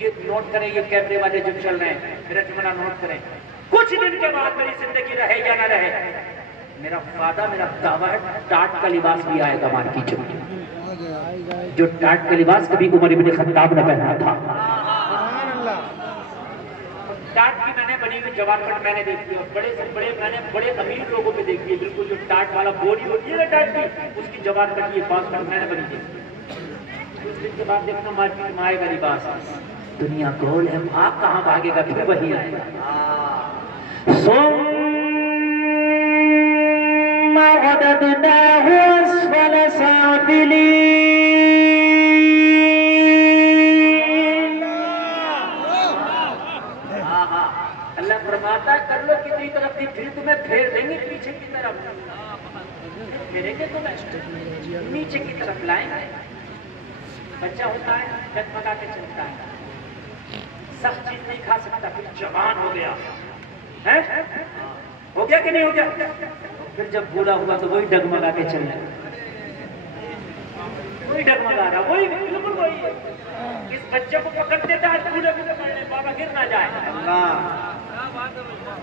یہ نوٹ کریں، یہ کیمرے والے جو چل رہے ہیں، میرا جملہ نوٹ کریں، کچھ دن کے بعد میری زندگی رہے یا نہ رہے، میرا وعدہ، میرا دعویٰ ہے، ٹاٹ کا لباس بھی آئے گا مارکیٹ میں، جو ٹاٹ کا لباس کبھی عمر ابن خطاب نے پہنا تھا۔ ٹاٹ کی میں نے بنی ہوئی جوان کٹ میں نے دیکھی ہے، بڑے سے بڑے میں نے بڑے امیر لوگوں پہ دیکھی ہے، بالکل جو ٹاٹ والا بوری ہوتی ہے نا ٹاٹ کی، اس کی جوان کٹ یہ پاس کٹ میں نے بنی دیکھی۔ کچھ دن کے بعد دیکھنا مارکیٹ میں آئے گا لباس، دنیا گول ہے، آپ کہاں بھاگے گا، پھر وہی آئے گا۔ ثم رددناه أسفل سافلين۔ اللہ فرماتا ہے کر لو کتنی طرف تھی، پھر تمہیں پھیر دیں گے پیچھے کی طرف، پھیریں گے تمہیں نیچے کی طرف لائیں گے۔ بچہ ہوتا ہے ڈگمگا کے چلتا ہے، سخت چیز نہیں کھا سکتا، پھر جوان ہو گیا، ہو گیا کہ نہیں ہو گیا، پھر جب بوڑھا ہوا تو وہی ڈگمگا کے چل رہا، وہی ڈگمگا رہا، وہی بالکل وہی۔ اس بچے کو پکڑ دیتا ہے بوڑھے کو، پکڑنے بابا گر نہ جائے،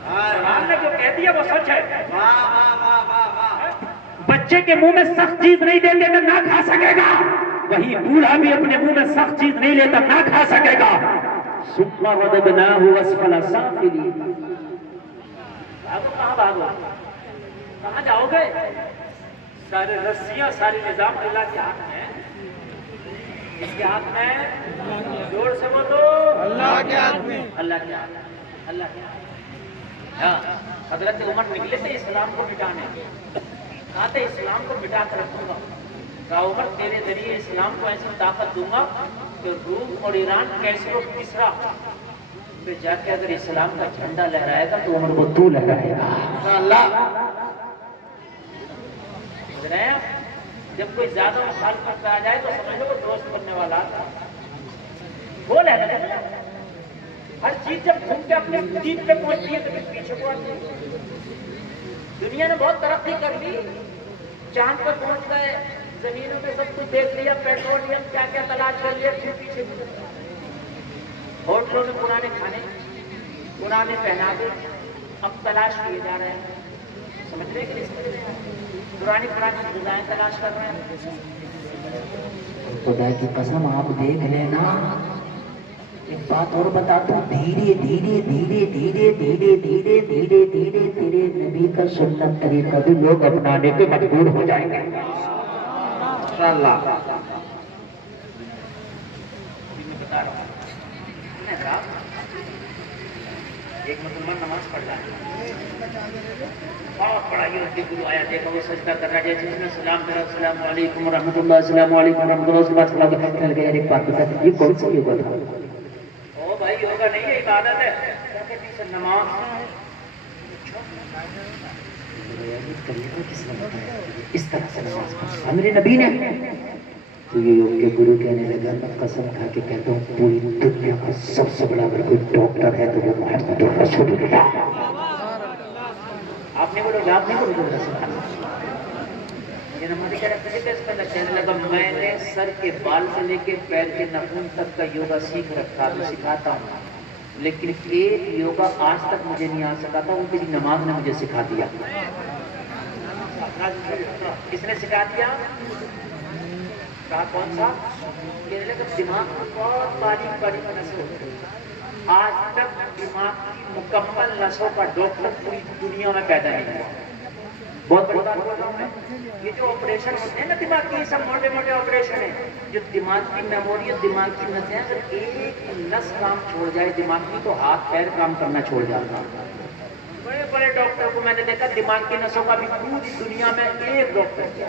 قرآن نے جو کہہ دیا وہ سچ ہے۔ بچے کے منہ میں سخت چیز نہیں دیں گے تو نہ کھا سکے گا، وہی بوڑھا بھی اپنے منہ میں سخت چیز نہیں لیتا نہ کھا سکے گا۔ ثم رددناه اسفل سافلين۔ بھاگو، کہاں بھاگو، کہاں جاؤ گے؟ سارے رسیاں، سارے نظام اللہ کے ہاتھ میں، اس کے ہاتھ میں، زور سے بولو، اللہ کے ہاتھ میں، اللہ کے ہاتھ میں، اللہ کے ہاتھ میں۔ ہاں، حضرت عمر نکلے تھے اسلام کو مٹانے، کہا تھا اسلام کو مٹا کر رکھوں گا، کہا عمر تیرے ذریعے اسلام کو ایسی طاقت دوں گا کہ روم اور ایران کیسے اور کسرا پہ جا کے اگر اسلام کا جھنڈا لہرائے گا تو عمر وہ تو لہرائے گا۔ اللہ جب کوئی زیادہ مخالفت پہ آ جائے تو سمجھ لو وہ دوست بننے والا تھا، وہ لہرائے گا۔ ہر چیز جب گھوم کے اپنے دین پہ پہنچتی ہے تو پھر پیچھے کو آتی ہے۔ دنیا نے بہت ترقی کر لی، چاند پر پہنچ گئے، زمینوں پہ سب کچھ دیکھ لیا، پیٹرولیم کیا کیا تلاش کر لیا، پھر پیچھے ہوٹلوں میں پرانے کھانے، پرانے پہناوے اب تلاش کیے جا رہے ہیں، سمجھ رہے کہ پرانی غذائیں تلاش کر رہے ہیں۔ خدا کی قسم آپ دیکھ لینا، ایک بات اور بتاتا ہوں، دھیرے دھیرے دھیرے دھیرے دھیرے دھیرے دھیرے دھیرے تیرے نبی کا سنت طریقہ بھی لوگ اپنانے پہ مجبور ہو جائیں گے انشاءاللہ۔ ایک مسلمان نماز پڑھ رہا ہے، بہت بڑا یہ اس کے گرو آیا، دیکھا وہ سجدہ کر رہا ہے، جیسے اس نے سلام کرا، السلام علیکم ورحمۃ اللہ، السلام علیکم ورحمۃ اللہ، اس کے بعد سلام کر گیا۔ ایک بات بتا، یہ کون سا یوگا تھا؟ او بھائی یوگا نہیں ہے، عبادت ہے، نماز۔ اس طرح سے نماز پڑھا میرے نبی نے، تو یہ یوگ کے گرو کہنے لگا، میں قسم کھا کے کہتا ہوں پوری دنیا کا سب سے بڑا اگر کوئی ڈاکٹر ہے تو وہ محمد رسول اللہ۔ آپ نے بولو، آپ نہیں بولو رسول اللہ۔ مجھے نمازی کہہ رہا ہے، اس کا کہنے لگا میں نے سر کے بال سے لے کے پیر کے ناخن تک کا یوگا سیکھ رکھا، تو سکھاتا ہوں، لیکن ایک یوگا آج تک مجھے نہیں آ سکا تھا، وہ میری نماز نے مجھے سکھا دیا۔ کس نے سکھا دیا؟ کہا کون سا؟ کہنے لگا دماغ میں بہت باریک باریک نسیں ہوتی ہیں، آج تک دماغ کی مکمل نسوں کا ڈاکٹر پوری دنیا میں پیدا نہیں ہوا۔ بہت بڑی بات بول رہا ہوں میں، یہ جو آپریشن ہوتے ہیں نا دماغ کے، سب موٹے موٹے آپریشن ہیں، جو دماغ کی میموری اور دماغ کی نسیں، اگر ایک نس کام چھوڑ جائے دماغ کی تو ہاتھ پیر کام کرنا چھوڑ جاتا۔ بڑے بڑے ڈاکٹر کو میں نے دیکھا دماغ کی نسوں کا بھی پوری دنیا میں ایک ڈاکٹر کیا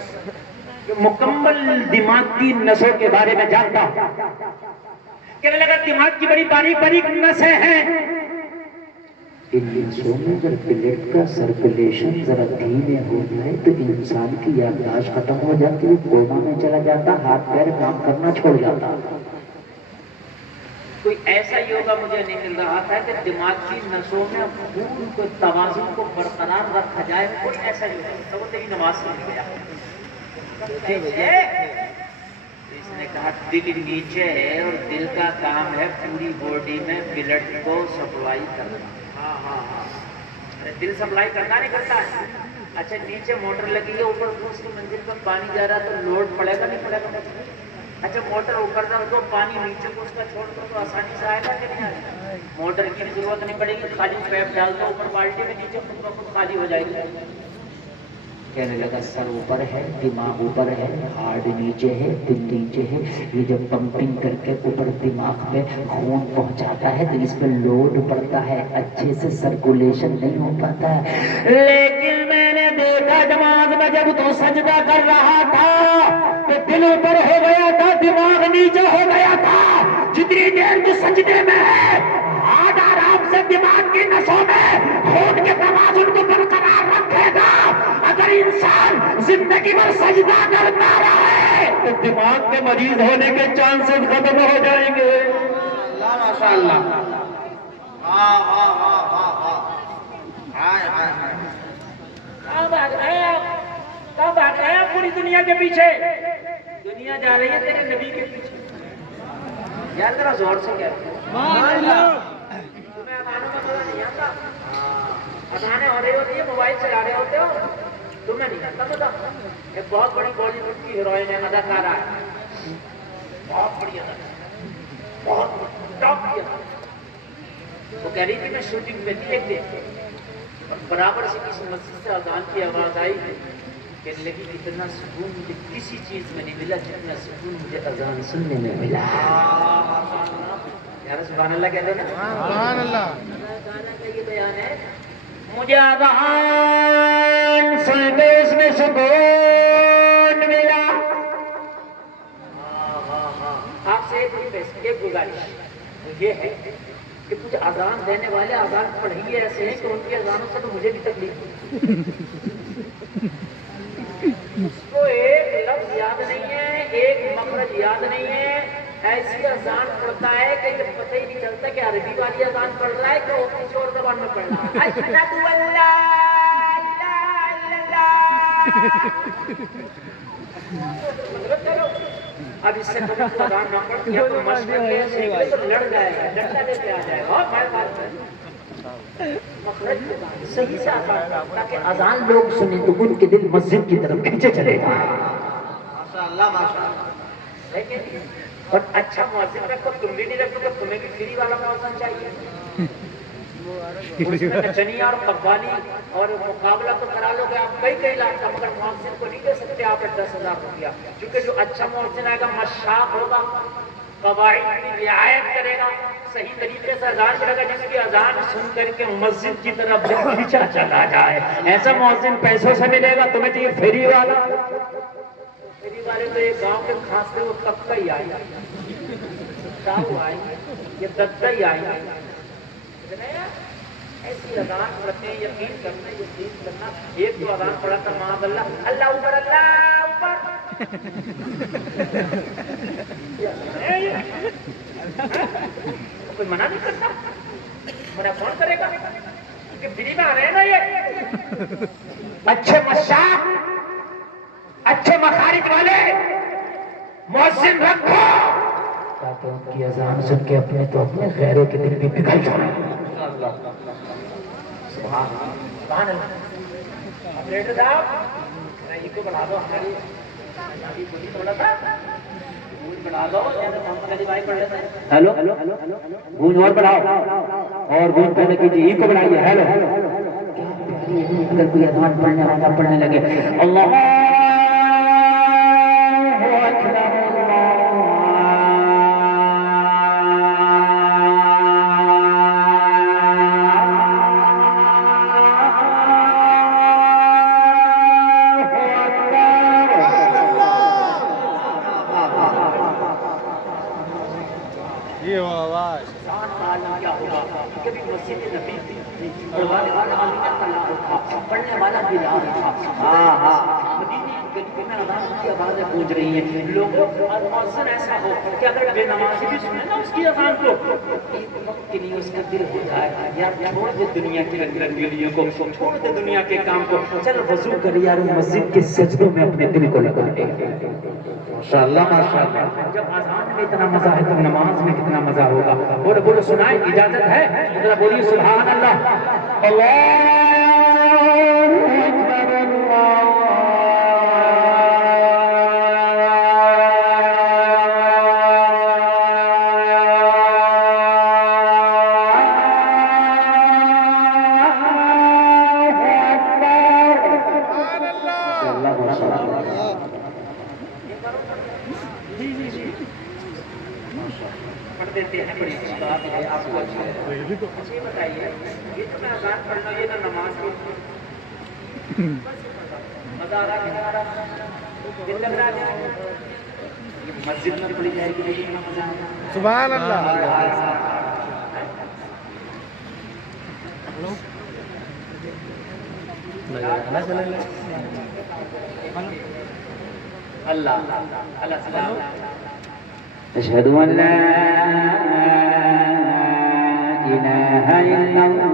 جو مکمل دماغ کی نسوں کے بارے میں جانتا۔ کہنے لگا دماغ کی بڑی باریک باریک نسیں ہیں، ان نسوں میں اگر بلڈ کا سرکولیشن ذرا دھیمے ہو جائے تو انسان کی یادداشت ختم ہو جاتی، وہ کوما میں چلا جاتا، ہاتھ پیر کام کرنا چھوڑ جاتا۔ کوئی ایسا یوگا مجھے نہیں مل رہا تھا کہ دماغ کی نسوں میں خون کو توازن کو برقرار رکھا جائے، کوئی ایسا یوگا تو وہ تیری نماز سے گیا۔ اس نے کہا دل نیچے ہے اور دل کا کام ہے پوری باڈی میں بلڈ کو سپلائی کرنا. ہاں ہاں ہاں, دل سپلائی کرنا نہیں کرتا ہے. اچھا نیچے موٹر لگی ہے, اوپر اس کی منزل پر پانی جا رہا ہے تو لوڈ پڑے گا نہیں پڑے گا؟ اچھا موٹر اوپر نہ تو پانی نیچے کو اس کا چھوڑ دو تو آسانی سے آئے گا کہ نہیں آئے گا؟ موٹر کی ضرورت نہیں پڑے گی, خالی پیپ ڈال دو اوپر بالٹی میں, نیچے خود بخود خالی ہو جائے گی. کہنے لگا سر اوپر ہے, دماغ اوپر ہے, ہارٹ نیچے ہے, دل نیچے ہے. یہ جب پمپنگ کر کے اوپر دماغ میں خون پہنچاتا ہے تو اس پہ لوڈ پڑتا ہے, اچھے سے سرکولیشن نہیں ہو پاتا ہے. لیکن میں نے دیکھا نماز میں جب تو سجدہ کر رہا تھا تو دل اوپر ہو گیا تھا, دماغ نیچے ہو گیا تھا. جتنی دیر تو سجدے میں ہے ہاتھ آرام سے دماغ کی نسوں میں خون کے توازن کو برقرار رکھے گا. اگر انسان زندگی میں سجدہ کرتا رہے تو دماغ کے مریض ہونے کے چانسز ختم ہو جائیں گے. ماشاء اللہ. ہاں ہاں ہاں ہاں ہاں. کہاں بھاگ رہے ہیں آپ؟ کہاں بھاگ رہے ہیں آپ پوری دنیا کے پیچھے؟ دنیا جا رہی ہے تیرے نبی کے پیچھے. یار ذرا زور سے کیا تمہیں اذانوں کا پتہ نہیں آتا؟ اذانیں ہو رہی ہوتی ہے, موبائل چلا رہے ہوتے ہو, تمہیں نہیں آتا پتا. ایک بہت بڑی بالی ووڈ کی ہیروئن ہے, اداکارہ ہے, بہت بڑی اداکارہ, بہت ٹاپ کی اداکارہ. وہ کہہ رہی تھی میں شوٹنگ میں تھی ایک دن, اور برابر سے کسی مسجد سے اذان کی آواز آئی کہنے لگی اتنا سکون مجھے کسی چیز میں نہیں ملا جتنا سکون مجھے اذان سننے میں ملا. یار سبحان اللہ کہتے ہیں نا, سبحان اللہ. گانا کا یہ بیان ہے, مجھے اذان سن کے اس میں سکون ملا. آپ سے ایک گزارش یہ ہے کہ کچھ اذان دینے والے اذان پڑھیے ایسے ہیں کہ ان کی اذانوں سے تو مجھے بھی تکلیف ہوتی. اس کو ایک لفظ یاد نہیں ہے, ایک مخرج یاد نہیں ہے, ایسی اذان پڑھتا ہے کہ یہ پتہ ہی نہیں چلتا کہ عربی والی اذان پڑھ رہا ہے کہ کسی اور زبان میں پڑھ رہا ہے. اشہد ان لا الہ الا اللہ. اب اس سے کبھی تو اذان نہ پڑھ یا تو مشق کے سیکھے تو لڑ جائے گا, ڈنڈا لیتے آ جائے گا, اور بار بار مخرج صحیح سے آزان تاکہ اذان لوگ سنیں تو ان کے دل مسجد کی طرف کھینچے چلے جائیں. ماشاء اللہ ماشاء اللہ. لیکن اور اچھا مؤذن رکھو, تم بھی نہیں رکھو, تمہیں بھی فری والا مؤذن چاہیے. اس میں نچنیا اور قوالی اور مقابلہ تو کرا لو گے آپ کئی لاکھ کا, مگر مؤذن کو نہیں دے سکتے آپ 10,000 روپیہ, کیونکہ جو اچھا مؤذن آئے گا مشاق ہوگا, قواعد کی رعایت کرے گا, صحیح طریقے سے اذان کرے گا, جس کی اذان سن کر کے مسجد کی طرف دل کھینچا چلا جائے. ایسا مؤذن پیسوں سے ملے گا, تمہیں چاہیے فری والا. فری والے تو ایک گاؤں کے کھانستے وہ طبقہ ہی آئے گا, یہ ددہ ہی آئے گا. ایسی اذان پڑھتے ہیں, یقین کرنا. ایک تو اذان پڑھا تھا معاذ اللہ, اللہ اوپر اللہ اوپر. کوئی منع نہیں کرتا, منع کون کرے گا کہ فری میں آ رہے ہیں نا یہ اچھے مشاق, اچھے مخارج والے مؤذن رکھو تاکہ ان کی اذان سن کے اپنے تو اپنے غیروں کے دل بھی پگھل جائیں. سبحان اللہ. آپریٹر صاحب یہ کو بڑھا دو, ہماری بولی تھوڑا سا بڑھا دو. ہیلو گونج اور بڑھاؤ, اور گونج پیدا کیجیے, یہ کو بڑھائیے. ہیلو اگر کوئی اذان پڑھنے والا پڑھنے لگے اللہ کبھی مسجد نبی پڑھوانے والا امینہ طلال تھا, پڑھنے والا بلال تھا. مدینے کی گلیوں میں اذان کی آوازیں گونج رہی ہیں. لوگوں اور مؤذن ایسا ہو کہ اگر بے نمازی بھی سنے نا اس کی اذان کو کہ نہیں اس کا دل ہوتا ہے یار چھوڑ دے دنیا کی رنگ رنگیلیوں کو، چھوڑ دے دنیا کے کام کو، چل وضو کر یار مسجد کے سجدوں میں اپنے دل کو لگا دے۔ ماشاءاللہ ماشاءاللہ۔ جب اذان میں اتنا مزہ ہے تو نماز میں کتنا مزہ ہوگا۔ بولو بولو سنائیں، اجازت ہے؟ ذرا بولیے سبحان اللہ۔ اللہ اکبر اللہ۔ پڑھ دیتے ہیں، بڑی اچھی بات ہے، آپ کو اچھا ہے۔ اچھا یہ بتائیے، یہ جو میں اذان پڑھ رہا ہوں، یہ تو نماز کی مزہ آ رہا ہے، نہیں آ رہا؟ دل لگ رہا ہے؟ یہ مسجد میں پڑھی جائے گی لیکن مزہ آ رہا ہے۔ سبحان اللہ۔ اللہ اللہ سلام۔ اشہد ان لا الہ الا اللہ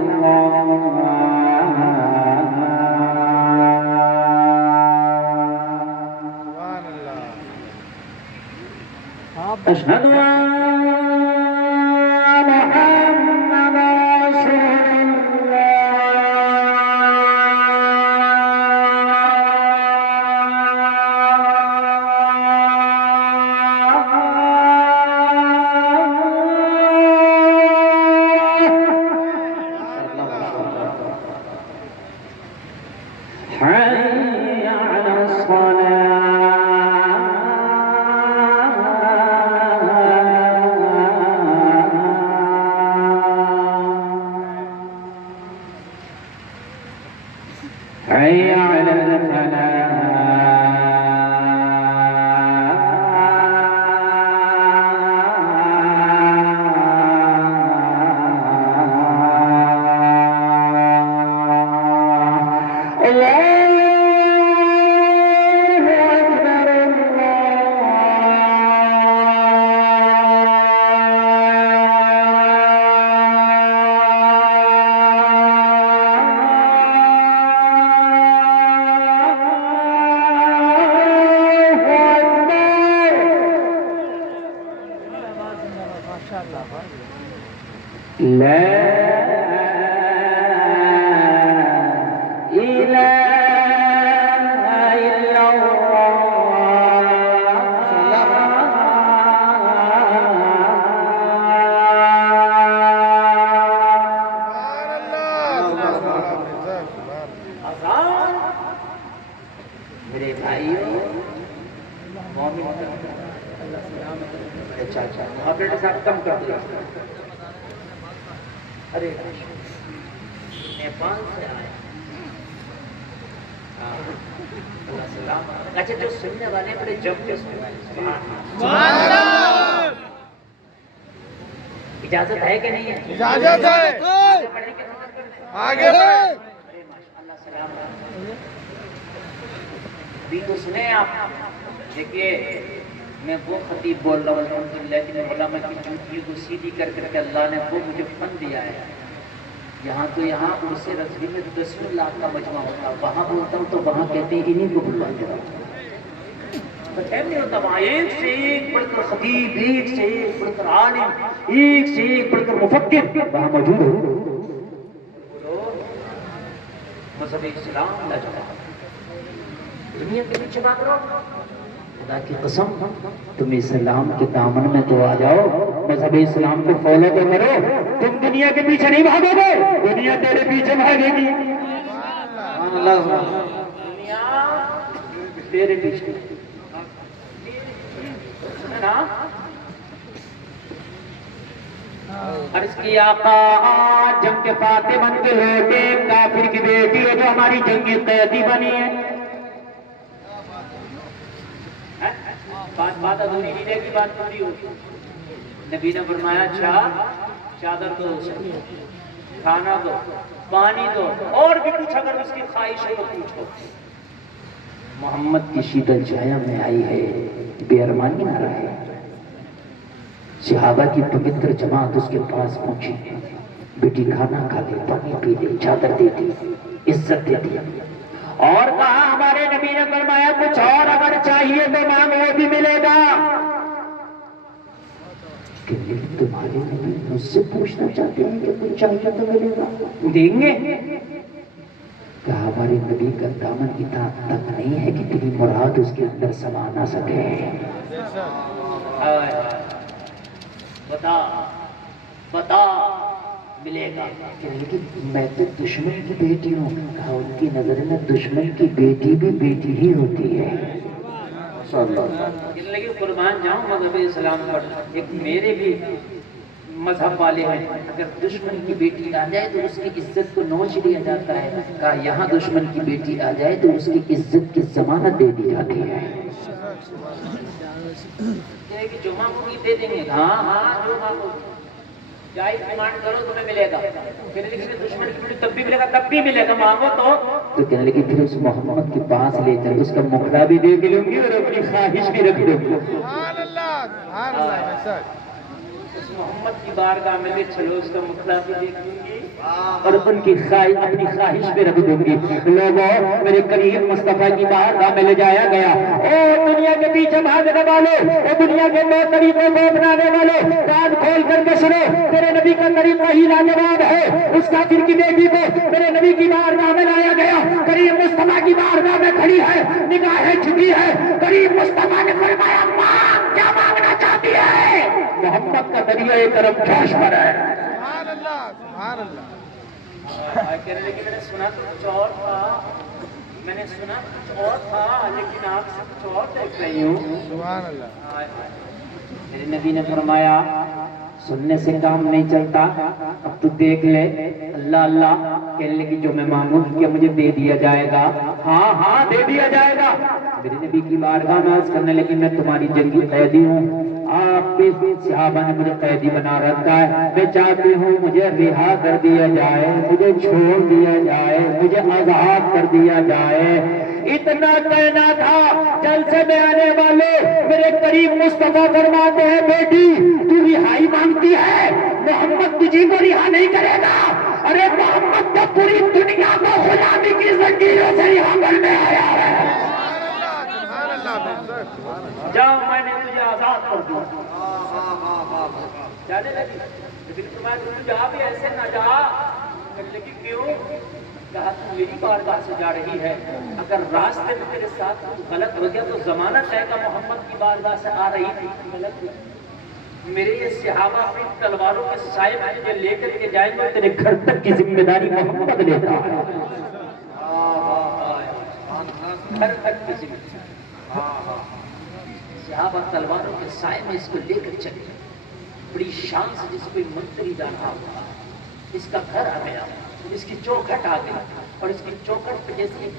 سبحان اللہ۔ اشہد ان محمد رسول حي على الصلاة حي على الفلاح لا إله إلا اللہ۔ میرے بھائیوں، اچھا بیٹے صاحب کم کر دیا۔ ارے نیپال سے آئے۔ اللہ سلام۔ اچھا جو سننے والے بڑے جم کے سننے والے، سبحان اللہ۔ اجازت ہے کہ نہیں ہے؟ اجازت ہے۔ آگے بڑھ۔ اللہ سلام۔ ابھی تو سنیں آپ، دیکھیے میں وہ خطیب بول رہا ہوں الحمدللہ کہ علماء کی چوٹیوں کو سیدھی کر کر کے اللہ نے وہ مجھے فن دیا ہے۔ یہاں تو یہاں عرص رضوی میں 10 لاکھ کا مجمع ہوتا ہے، وہاں بولتا ہوں تو وہاں کہتے ہیں انہیں کو بلوا دے رہا ہوں۔ ٹائم نہیں ہوتا، وہاں ایک سے ایک بڑھ کر خطیب، ایک سے ایک بڑھ کر عالم، ایک سے ایک بڑھ کر مفکر وہاں موجود ہو۔ مذہب اسلام لاجواب، دنیا کے پیچھے بات کرو، خدا کی قسم تم اسلام کے دامن میں تو آ جاؤ، مذہب اسلام کو فالو تو کرو، تم دنیا کے پیچھے نہیں بھاگو گے، دنیا تیرے پیچھے بھاگے گی۔ دنیا تیرے پیچھے عرض کی آقا جنگ کے فاتح بن کے لوٹے، کافر کی بیٹی ہے جو ہماری جنگی قیدی بنی ہے۔ بات ادھوری نہیں رہے گی، بات پوری ہوگی۔ نبی نے فرمایا اچھا چادر دو، کھانا دو، پانی دو، اور بھی کچھ اگر اس کی خواہش ہے تو پوچھو۔ محمد کی شیتل چھایا میں آئی ہے، بے ارمانی نہ رہے، صحابہ کی پوتر جماعت اس کے پاس پہنچی، بیٹی کھانا کھا لے، پانی پی لے، چادر دے دی، عزت دے دی، اور کہا ہمارے نبی نے فرمایا کچھ اور اگر چاہیے تو مانگو وہ بھی ملے گا۔ کہ لیکن تمہارے نبی مجھ سے پوچھنا چاہتے ہیں کہ کچھ چاہیے تو ملے گا، دیں گے؟ کہا ہمارے نبی کا دامن اتنا تنگ نہیں ہے کہ تیری مراد اس کے اندر سما نہ سکے۔ بتا بتا ملے گا۔ لیکن میں تو دشمن کی بیٹی ہوں۔ کہا ان کی نظر میں دشمن کی بیٹی بھی بیٹی ہی ہوتی ہے۔ لیکن قربان جاؤں مذہب اسلام پر، ایک میرے بھی مذہب والے ہیں، اگر دشمن کی بیٹی آ جائے تو اس کی عزت کو نوچ لیا جاتا ہے۔ کہا یہاں دشمن کی بیٹی آ جائے تو اس کی عزت کی ضمانت دے دی جاتی ہے۔ کہ جو مانگو گی دے دیں گے، ہاں ہاں جو مانگو کیا ڈیمانڈ کرو تمہیں ملے گا۔ لیکن دشمن کی بیٹی تب بھی ملے گا، تب بھی ملے گا، مانگو تو کہنے لگی پھر اس محمد کے پاس لے کر اس کا مکھڑا بھی دیکھ لوں گی اور اپنی خواہش بھی رکھ دوں گی۔ سبحان اللہ سبحان اللہ۔ اس محمد کی بارگاہ میں بھی چلو، اس کا مکھڑا بھی دیکھ لوں گی اور اپنی خواہش بھی رکھ دوں گی۔ لوگوں میرے کریم مصطفیٰ کی بارگاہ میں لے جایا گیا۔ او دنیا کے پیچھے بھاگنے والوں، او دنیا کے نئے طریقوں کو اپنانے والوں، کان کھول کر کے سنو، میرے نبی کا طریقہ ہی لاجواب ہے۔ اس کافر کی بیٹی کو میرے نبی کی بارگاہ میں لایا گیا، کریم مصطفیٰ کی بارگاہ میں کھڑی ہے، نگاہیں جھکی ہے۔ کریم مصطفیٰ نے فرمایا مانگ، کیا مانگنا چاہتی ہے؟ محمد کا دریائے کرم جوش پر ہے۔ سبحان اللہ سبحان اللہ۔ کہنے لگی میں نے سنا تو کچھ اور تھا، میں نے سنا کچھ اور تھا، لیکن آپ سے کچھ اور دیکھ رہی ہوں۔ سبحان اللہ۔ میرے نبی نے فرمایا سننے سے کام نہیں چلتا، اب تو دیکھ لے۔ اللہ اللہ کہنے لگی جو میں مانگوں کہ مجھے دے دیا جائے گا؟ ہاں ہاں دے دیا جائے گا۔ میرے نبی کی بارگاہ میں عرض کرنے لگی میں تمہاری جنگی قیدی ہوں، آپ کے صحابہ نے مجھے قیدی بنا رکھا ہے، میں چاہتی ہوں مجھے رہا کر دیا جائے، مجھے چھوڑ دیا جائے، مجھے آزاد کر دیا جائے۔ اتنا کہنا تھا، جلسے میں آنے والے میرے قریب مصطفیٰ فرماتے ہیں بیٹی تو رہائی مانگتی ہے، محمد تجھی کو رہا نہیں کرے گا۔ ارے محمد تو پوری دنیا کو غلامی کی زنجیروں سے رہا کرنے آیا ہے۔ جاؤ میں نے تجھے آزاد کر دیا۔ جانے لگی، لیکن تمہیں جا بھی ایسے نہ جا۔ لیکن کیوں؟ کہا تو میری بارگاہ سے جا رہی ہے، اگر راستے میں تیرے ساتھ غلط ہو گیا تو ضمانت ہے کہ محمد کی بارگاہ سے آ رہی تھی غلط ہوئی۔ میرے یہ صحابہ اپنی تلواروں کے سائے میں تجھے لے کر کے جائیں گے، تیرے گھر تک کی ذمہ داری محمد لیتا ہے۔ گھر تک کی ذمہ داری صحابہ تلواروں کے سائے میں اس کو لے کر چلے، بڑی شان سے جس کوئی منتری جانا ہوگا، اس کا گھر آ گیا، اس کی چوکھٹ آ گئی، اور اس کی چوکھٹ پہ جیسے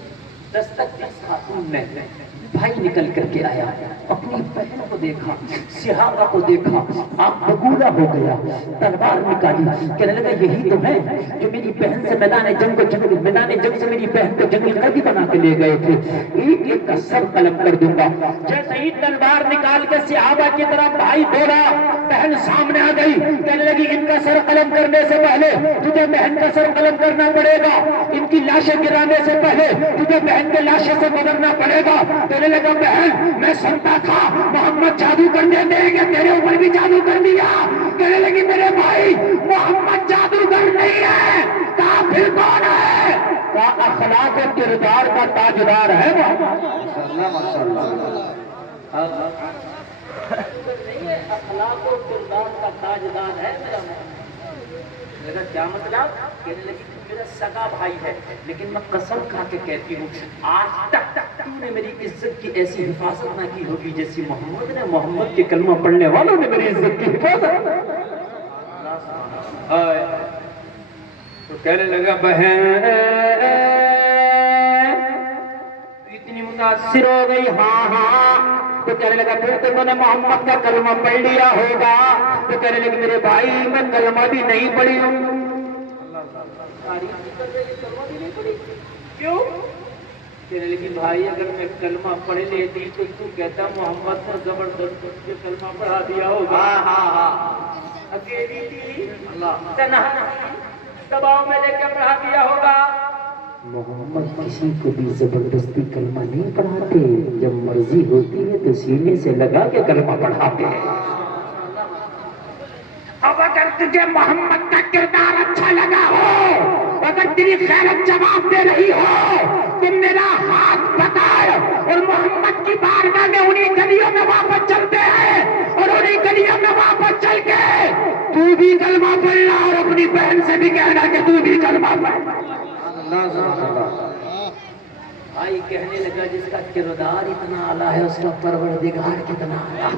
دستک اس خاتون نے بھائی نکل کر کے آیا، اپنی بہن کو دیکھا، صحابہ کو دیکھا، آنکھ بگولا ہو گیا، تلوار نکالی، کہنے لگا یہی تو ہے جو میری بہن سے میدان جنگ سے میری بہن کو جنگی قیدی بنا کے لے گئے تھے، ایک ایک کا سر قلم کر دوں گا۔ جیسے ہی تلوار نکال کے صحابہ کی طرف بھائی دوڑا، بہن سامنے آ گئی، کہنے لگی ان کا سر قلم کرنے سے پہلے تجھے بہن کا سر قلم کرنا پڑے گا، ان کی لاشیں گرانے سے پہلے تجھے بہن کے لاشیں سے گزرنا پڑے گا۔ کہنے لگا بہن میں سنتا تھا محمد جادو کرنے دیں گے، تیرے اوپر بھی جادو کر دیا۔ کہنے لگی میرے بھائی محمد جادوگر نہیں ہے، کافر کون ہے؟ اخلاق و کردار کا تاجدار ہے اخلاق و کردار کا تاجدار ہے میرا محمد۔ کیا مطلب؟ کہنے لگی میرا سگا بھائی ہے، لیکن میں قسم کھا کے کہتی ہوں آج تک تو نے میری عزت کی ایسی حفاظت نہ کی ہوگی جیسی محمد نے، محمد کے کلمہ پڑھنے والوں نے میری عزت کی حفاظت۔ تو کہنے لگا بہن اتنی متاثر ہو گئی؟ ہاں ہاں۔ تو کہنے لگا پھر تو نے محمد کا کلمہ پڑھ لیا ہوگا؟ تو کہنے لگے میرے بھائی میں کلمہ بھی نہیں پڑھی ہوں۔ کیوں؟ کہنے لگی بھائی اگر میں کلمہ پڑھ لیتی تو کہتا محمد نے زبردست مجھے کلمہ پڑھا دیا ہوگا. اکیلی تھی, تنہا تھی, دباؤ میں لے کے پڑھا دیا ہوگا. محمد کسی کو بھی زبردستی کلمہ نہیں پڑھاتے, جب مرضی ہوتی ہے تو سینے سے لگا کے کلمہ پڑھاتے ہیں. اب اگر تجھے محمد کا کردار اچھا لگا ہو, اگر تیری خیرت جواب دے رہی ہو, تو میرا ہاتھ بتائے اور محمد کی بارگاہ میں انہیں گلیوں میں واپس چلتے ہیں, اور انہیں گلیوں میں واپس چل کے تو بھی کلمہ پڑھنا اور اپنی بہن سے بھی کہنا کہ تو بھی کلمہ پڑھ. بھائی کہنے لگا جس کا کردار اتنا اعلیٰ ہے اس کا پروردگار کتنا اعلیٰ.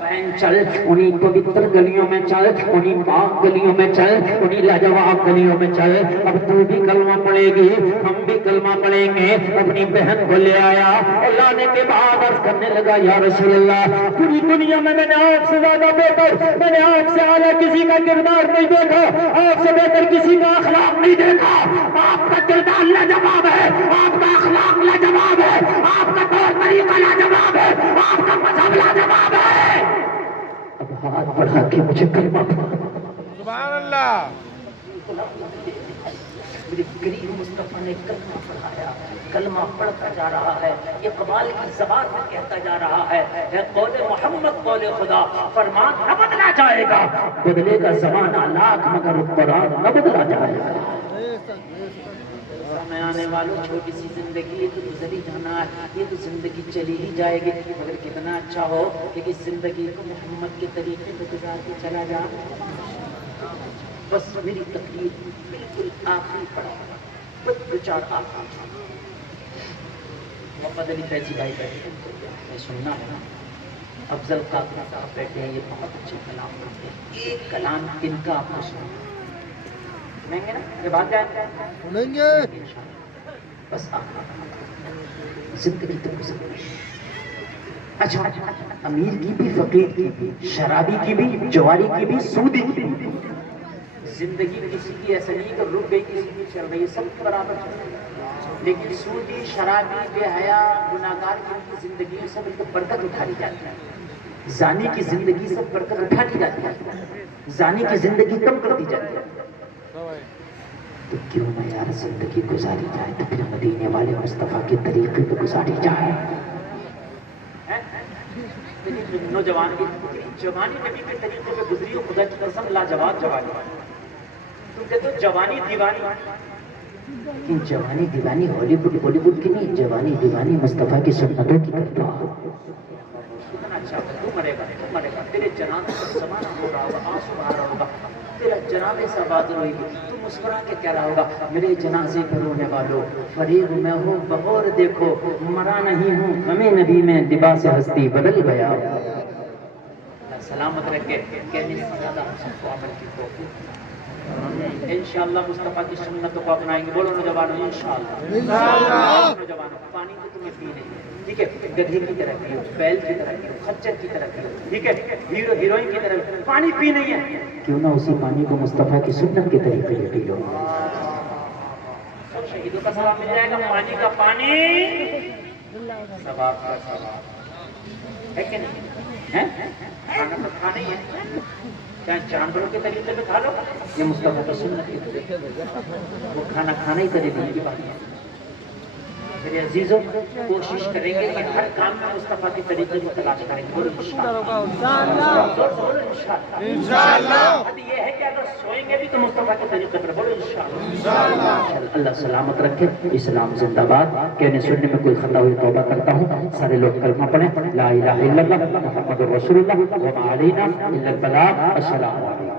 بہن چل, انہیں پوتر گلیوں میں چل, انہیں پاک گلیوں میں چل, انہیں لاجواب گلیوں میں چل. اب تو بھی کلمہ پڑھے گی, ہم بھی کلمہ پڑھیں گے. اپنی بہن کو لے آیا اور لانے کے بعد عرض کرنے لگا یا رسول اللہ, پوری دنیا میں نے آپ سے زیادہ بہتر, میں نے آپ سے اعلیٰ کسی کا کردار نہیں دیکھا, آپ سے بہتر کسی کا اخلاق نہیں دیکھا. آپ کا کردار لاجواب ہے, آپ کا اخلاق لاجواب ہے, آپ کا طور طریقہ لاجواب ہے, آپ کا مذہب لاجواب ہے. اب ہاتھ بڑھا کے مجھے کلمہ پڑھا. سبحان اللہ. مجھے کریم مصطفیٰ نے کلمہ پڑھایا, کلمہ پڑھتا جا رہا ہے, اقبال کی زبان میں کہتا جا رہا ہے, اے قول محمد قول خدا, فرمان نہ بدلا جائے گا, بدلے گا زمانہ لاکھ مگر قرآن نہ بدلا جائے گا. میں آنے والوں, چھوٹی سی زندگی, یہ تو گزر ہی جانا ہے, یہ تو زندگی چلی ہی جائے گی, مگر کتنا اچھا ہو کہ اس زندگی کو محمد کے طریقے پہ گزار کے چلا جا. بس میری تقریر بالکل آخری پڑا, بس دو چار آخری. محمد علی فیضی بھائی بیٹھے, میں سننا ہے, افضل قادری صاحب بیٹھے ہیں, یہ بہت اچھے کلام کرتے ہیں. ایک کلام ان کا آپ کو سنیں گے نا, یہ بات جائیں سنیں گے. بس زندگی تو گزر گئی. اچھا, امیر کی بھی, فقیر کی بھی, شرابی کی بھی, جواری کی بھی, سودی کی بھی, زندگی کسی کی ایسا نہیں کہ رک گئی, کسی کی چل رہی ہے, سب برابر چل رہی ہے. لیکن سودی, شرابی, بے حیا, گناہگار کی زندگی سب ان کو برکت اٹھا لی جاتی ہے. زانی کی زندگی سے برکت اٹھا لی جاتی ہے, زانی کی زندگی کم کر دی جاتی ہے. تو کیوں نہ یار زندگی گزاری جائے تو پھر مدینے والے مصطفیٰ کے طریقے پہ گزاری جائے. نوجوان کی جوانی نبی کے طریقے پہ گزری ہو, خدا کی قسم لاجواب جوانی. تم کہتے ہو جوانی دیوانی, لیکن جوانی دیوانی ہالی ووڈ کی نہیں, جوانی دیوانی مصطفیٰ کی سنتوں کی کرتا ہو. کتنا اچھا, تو مرے گا, تیرے جنازے کا زمانہ ہو رہا ہوگا, آنسو بہا رہا ہوگا, تیرا جنازے سے بات ہوئے گی, تو مسکرا کے کہہ رہا ہوگا, میرے جنازے پر رونے والوں, فریب میں ہوں بغور دیکھو, مرا نہیں ہوں, ہمیں نبی میں لباس ہستی بدل گیا. سلامت رکھ کے کہنے سے زیادہ ہم سب کو عمل کی توفیق. انشاءاللہ مصطفیٰ کی سنتوں کو اپنائیں گے. بولو نوجوانوں, انشاءاللہ. نوجوانوں, پانی تو تمہیں پینے, ٹھیک ہے, گدھے کی طرح پیو, بیل کی طرح پیو, خچر کی طرح پیو, ٹھیک ہے, ہیروئن کی طرح پانی پی نہیں ہے, کیوں نہ اسی پانی کو مصطفیٰ کی سنت کے طریقے سے پی لو. سب شہیدوں کا ثواب مل جائے گا. پانی کا پانی ثواب کا ثواب ہے کہ نہیں؟ کھانا تو کھانا ہی ہے, چاہے جانوروں کے طریقے پہ کھا لو, یہ مصطفیٰ کا سنت کے طریقے, وہ کھانا کھانا ہی طریقے کی بات ہے. میرے عزیزوں, کوشش کریں گے کہ ہر کام میں مصطفیٰ کے طریقے کو تلاش کریں گے. بولو انشاءاللہ. اب یہ ہے کہ اگر سوئیں گے بھی تو مصطفیٰ کے طریقے پر. بولو انشاءاللہ. اللہ سلامت رکھے. اسلام زندہ باد. کہنے سننے میں کوئی خطا ہوئی توبہ کرتا ہوں. سارے لوگ کلمہ پڑھیں, لا الہ الا اللہ محمد رسول اللہ وما علینا الا البلاغ. السلام علیکم.